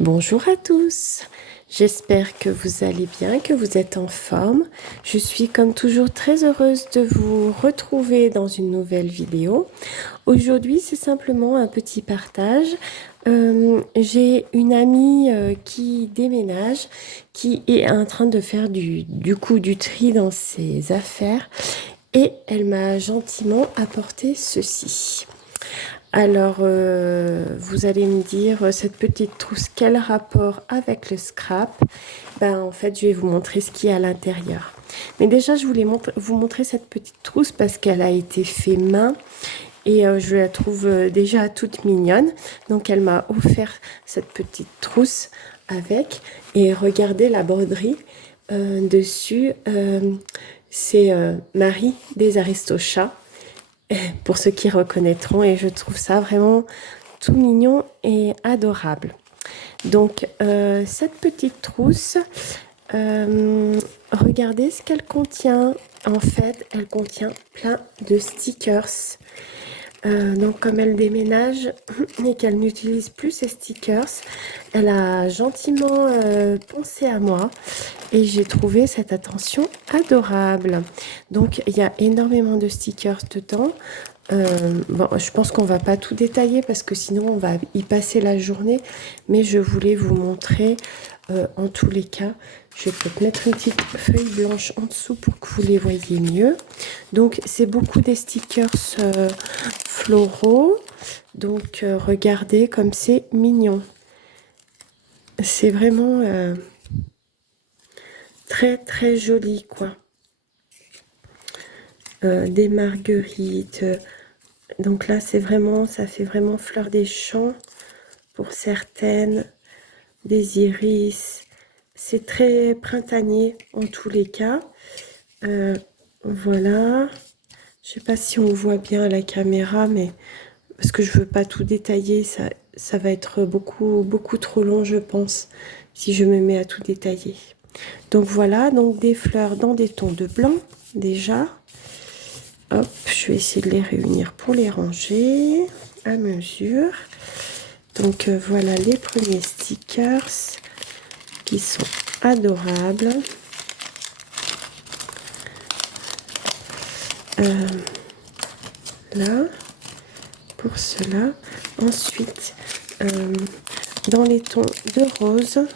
Bonjour à tous, j'espère que vous allez bien, que vous êtes en forme. Je suis comme toujours très heureuse de vous retrouver dans une nouvelle vidéo. Aujourd'hui, c'est simplement un petit partage. J'ai une amie qui déménage, qui est en train de faire du tri dans ses affaires et elle m'a gentiment apporté ceci. Alors, vous allez me dire, cette petite trousse, quel rapport avec le scrap? Ben, en fait, je vais vous montrer ce qu'il y a à l'intérieur. Mais déjà, je voulais vous montrer cette petite trousse parce qu'elle a été faite main et je la trouve déjà toute mignonne. Donc, elle m'a offert cette petite trousse avec. Et regardez la broderie dessus. C'est Marie des Aristochats pour ceux qui reconnaîtront, et je trouve ça vraiment tout mignon et adorable. Donc cette petite trousse, regardez ce qu'elle contient. En fait, elle contient plein de stickers. Donc comme elle déménage et qu'elle n'utilise plus ses stickers, elle a gentiment pensé à moi et j'ai trouvé cette attention adorable. Donc il y a énormément de stickers dedans. Bon, je pense qu'on va pas tout détailler parce que sinon on va y passer la journée, mais je voulais vous montrer en tous les cas. Je vais peut-être mettre une petite feuille blanche en dessous pour que vous les voyez mieux. Donc c'est beaucoup des stickers floraux. Donc regardez comme c'est mignon. C'est vraiment très très joli quoi. Des marguerites. Donc là c'est vraiment, ça fait vraiment fleur des champs pour certaines. Des iris. C'est très printanier en tous les cas. Voilà. Je sais pas si on voit bien à la caméra, mais parce que je veux pas tout détailler, ça va être beaucoup trop long, je pense, si je me mets à tout détailler. Donc voilà, donc des fleurs dans des tons de blanc déjà. Hop, je vais essayer de les réunir pour les ranger à mesure. Donc voilà les premiers stickers qui sont adorables. Là, pour cela. Ensuite, dans les tons de rose.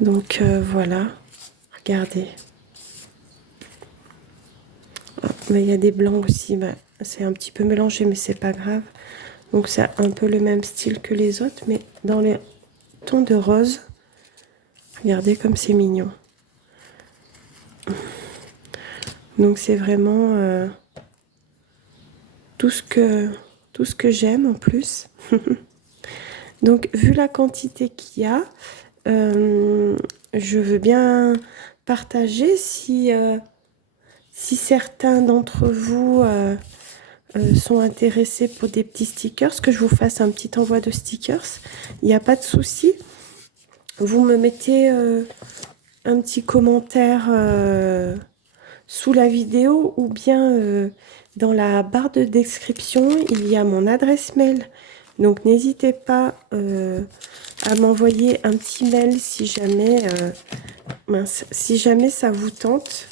Donc voilà, regardez. Ah, mais il y a des blancs aussi, bah, c'est un petit peu mélangé, mais c'est pas grave. Donc c'est un peu le même style que les autres, mais dans les tons de rose. Regardez comme c'est mignon. Donc c'est vraiment tout ce que j'aime en plus. Donc vu la quantité qu'il y a, je veux bien partager si certains d'entre vous sont intéressés pour des petits stickers, que je vous fasse un petit envoi de stickers. Il n'y a pas de souci. Vous me mettez un petit commentaire sous la vidéo ou bien dans la barre de description, il y a mon adresse mail. Donc n'hésitez pas à m'envoyer un petit mail si jamais ça vous tente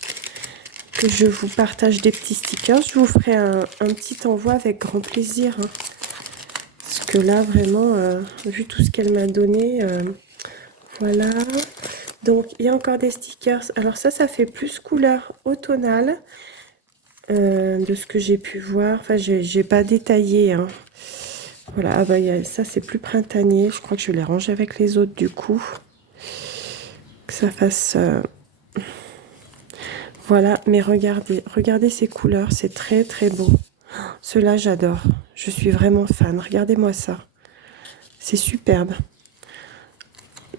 que je vous partage des petits stickers. Je vous ferai un petit envoi avec grand plaisir. Hein. Parce que là, vraiment, vu tout ce qu'elle m'a donné, voilà. Donc, il y a encore des stickers. Alors ça fait plus couleur automnale de ce que j'ai pu voir. Enfin, j'ai pas détaillé. Hein. Voilà, ah bah, ça c'est plus printanier. Je crois que je vais les ranger avec les autres du coup. Que ça fasse... Voilà, mais regardez ces couleurs, c'est très très beau. Ceux-là, j'adore. Je suis vraiment fan. Regardez-moi ça. C'est superbe.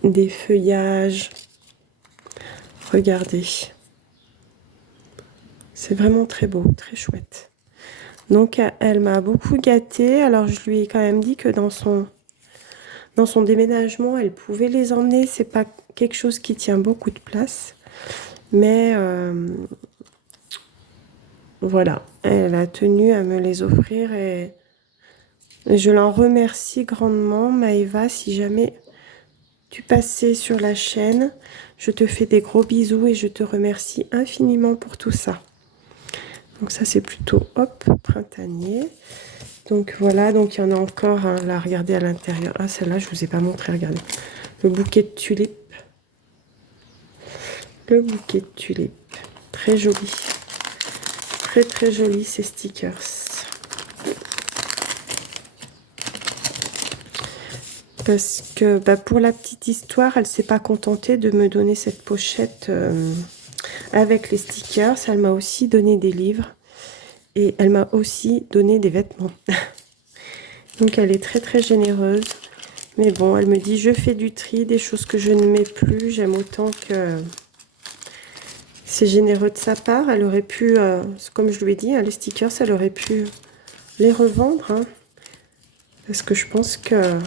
Des feuillages. Regardez. C'est vraiment très beau, très chouette. Donc, elle m'a beaucoup gâtée. Alors, je lui ai quand même dit que dans son déménagement, elle pouvait les emmener. C'est pas quelque chose qui tient beaucoup de place. Mais voilà, elle a tenu à me les offrir et Je l'en remercie grandement, Maëva, si jamais tu passais sur la chaîne. Je te fais des gros bisous et je te remercie infiniment pour tout ça. Donc ça, c'est plutôt, hop, printanier. Donc voilà, donc il y en a encore un, là, regardez à l'intérieur. Ah, celle-là, je ne vous ai pas montré, regardez. Le bouquet de tulipes. Le bouquet de tulipes. Très joli. Très, très joli, ces stickers. Parce que pour la petite histoire, elle ne s'est pas contentée de me donner cette pochette avec les stickers. Elle m'a aussi donné des livres et elle m'a aussi donné des vêtements. Donc elle est très très généreuse. Mais bon, elle me dit je fais du tri, des choses que je ne mets plus. J'aime autant que c'est généreux de sa part. Elle aurait pu, comme je lui ai dit, hein, les stickers, elle aurait pu les revendre. Hein, parce que je pense que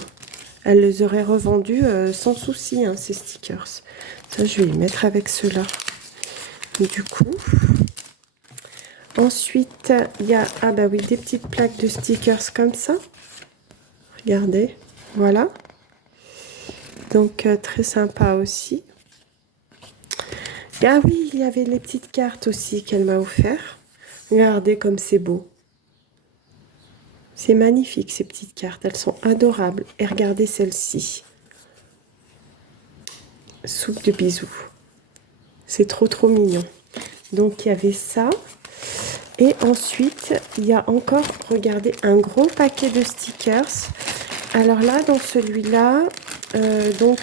elle les aurait revendus sans souci, hein, ces stickers. Ça, je vais les mettre avec ceux-là. Du coup, ensuite, il y a oui, des petites plaques de stickers comme ça. Regardez, voilà. Donc, très sympa aussi. Ah oui, il y avait les petites cartes aussi qu'elle m'a offert. Regardez comme c'est beau. C'est magnifique, ces petites cartes. Elles sont adorables. Et regardez celle-ci. Soupe de bisous. C'est trop, trop mignon. Donc, il y avait ça. Et ensuite, il y a encore, regardez, un gros paquet de stickers. Alors là, dans celui-là, donc,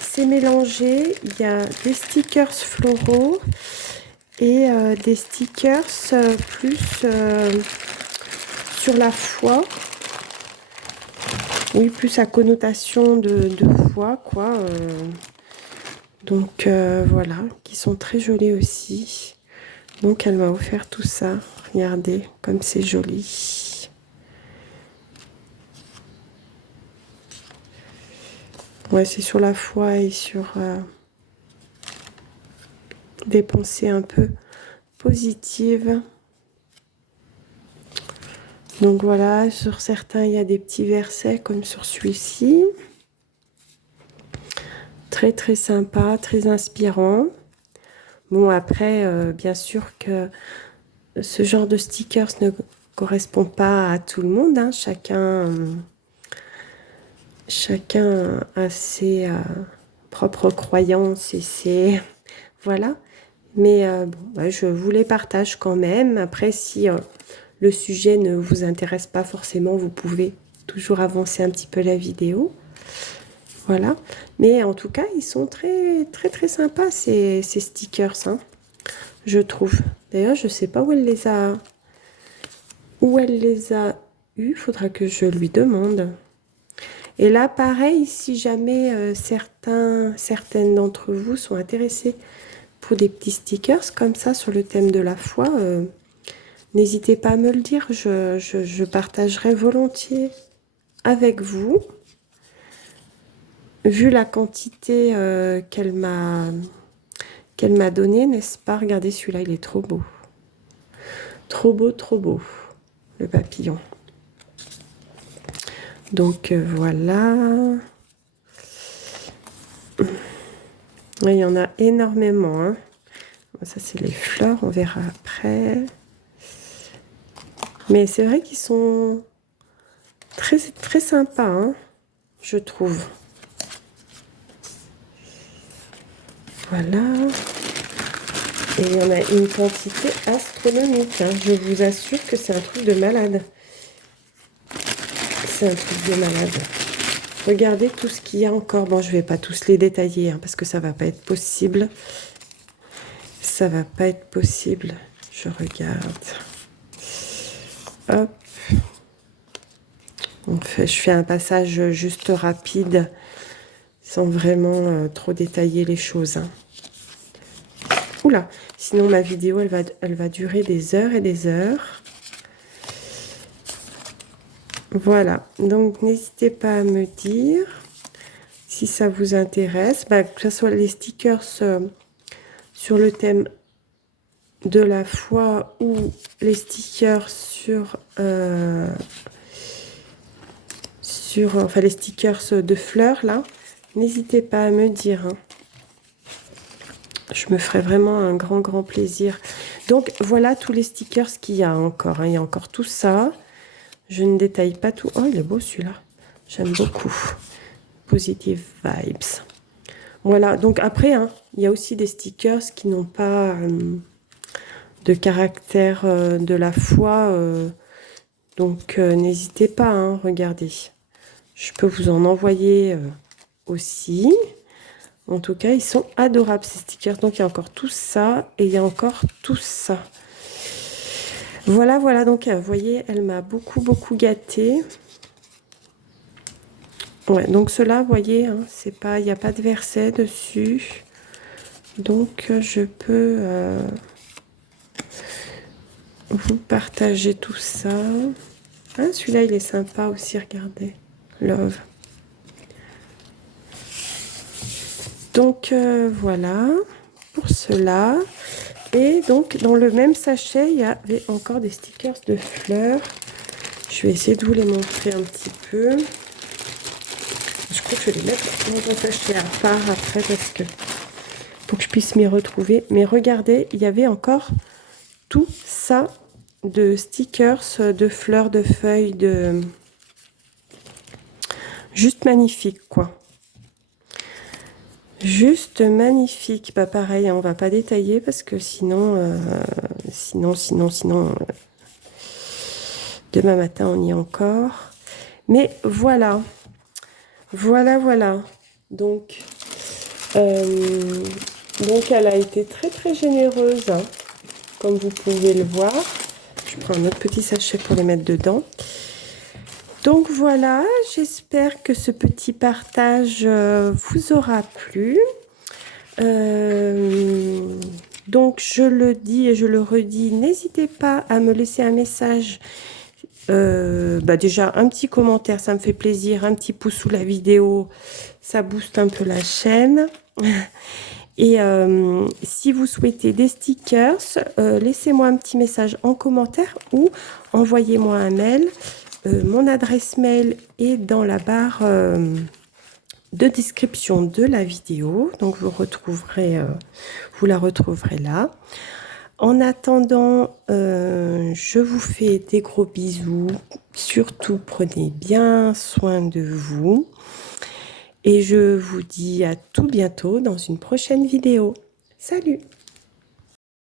c'est mélangé. Il y a des stickers floraux et des stickers plus sur la foi. Oui, plus à connotation de foi, quoi. Donc, voilà, qui sont très jolis aussi. Donc, elle m'a offert tout ça. Regardez comme c'est joli. Ouais, c'est sur la foi et sur des pensées un peu positives. Donc voilà, sur certains, il y a des petits versets comme sur celui-ci. Très, très sympa, très inspirant. Bon, après, bien sûr que ce genre de stickers ne correspond pas à tout le monde. Hein. Chacun a ses propres croyances et ses... Voilà. Mais bon, je vous les partage quand même. Après, si le sujet ne vous intéresse pas forcément, vous pouvez toujours avancer un petit peu la vidéo. Voilà. Mais en tout cas, ils sont très, très, très sympas, ces stickers, hein, je trouve. D'ailleurs, je ne sais pas où elle les a... Où elle les a eus. Il faudra que je lui demande. Et là, pareil, si jamais certaines d'entre vous sont intéressés pour des petits stickers comme ça sur le thème de la foi, n'hésitez pas à me le dire. Je partagerai volontiers avec vous. Vu la quantité qu'elle m'a donnée, n'est-ce pas? Regardez, celui-là, il est trop beau. Trop beau, le papillon. Donc, voilà. Il y en a énormément. Hein. Ça, c'est les fleurs, on verra après. Mais c'est vrai qu'ils sont très, très sympas, hein, je trouve. Voilà. Et il y en a une quantité astronomique. Hein. Je vous assure que c'est un truc de malade. C'est un truc de malade. Regardez tout ce qu'il y a encore. Bon, je ne vais pas tous les détailler hein, parce que ça ne va pas être possible. Ça va pas être possible. Je regarde. Hop. Je fais un passage juste rapide sans vraiment trop détailler les choses. Hein. Oula, sinon ma vidéo, elle va durer des heures et des heures. Voilà, donc n'hésitez pas à me dire si ça vous intéresse. Que ce soit les stickers sur le thème de la foi ou les stickers sur sur enfin les stickers de fleurs là, n'hésitez pas à me dire. Hein. Je me ferai vraiment un grand plaisir. Donc voilà tous les stickers qu'il y a encore. Hein. Il y a encore tout ça. Je ne détaille pas tout. Oh, il est beau celui-là. J'aime beaucoup. Positive Vibes. Voilà, donc après, hein, il y a aussi des stickers qui n'ont pas de caractère de la foi. Donc n'hésitez pas, hein, regardez. Je peux vous en envoyer aussi. En tout cas, ils sont adorables ces stickers. Donc il y a encore tout ça et il y a encore tout ça. Voilà, voilà. Donc vous voyez, elle m'a beaucoup gâtée. Ouais, donc cela, vous voyez, hein, c'est pas, il n'y a pas de verset dessus. Donc je peux vous partager tout ça. Ah, celui-là, il est sympa aussi, regardez. Love. Donc voilà pour cela. Et donc dans le même sachet, il y avait encore des stickers de fleurs. Je vais essayer de vous les montrer un petit peu. Je crois que je vais les mettre dans un sachet à part après parce que pour que je puisse m'y retrouver. Mais regardez, il y avait encore tout ça de stickers, de fleurs, de feuilles, de... Juste magnifique, quoi. Juste magnifique. Bah pareil, hein, on va pas détailler parce que sinon, demain matin, on y est encore. Mais voilà. Voilà. Donc elle a été très généreuse, hein, comme vous pouvez le voir. Je prends un autre petit sachet pour les mettre dedans. Donc voilà, j'espère que ce petit partage vous aura plu. Donc je le dis et je le redis, n'hésitez pas à me laisser un message. Déjà un petit commentaire, ça me fait plaisir, un petit pouce sous la vidéo, ça booste un peu la chaîne. Et si vous souhaitez des stickers, laissez-moi un petit message en commentaire ou envoyez-moi un mail. Mon adresse mail est dans la barre de description de la vidéo, donc vous la retrouverez là. En attendant, je vous fais des gros bisous. Surtout, prenez bien soin de vous. Et je vous dis à tout bientôt dans une prochaine vidéo. Salut!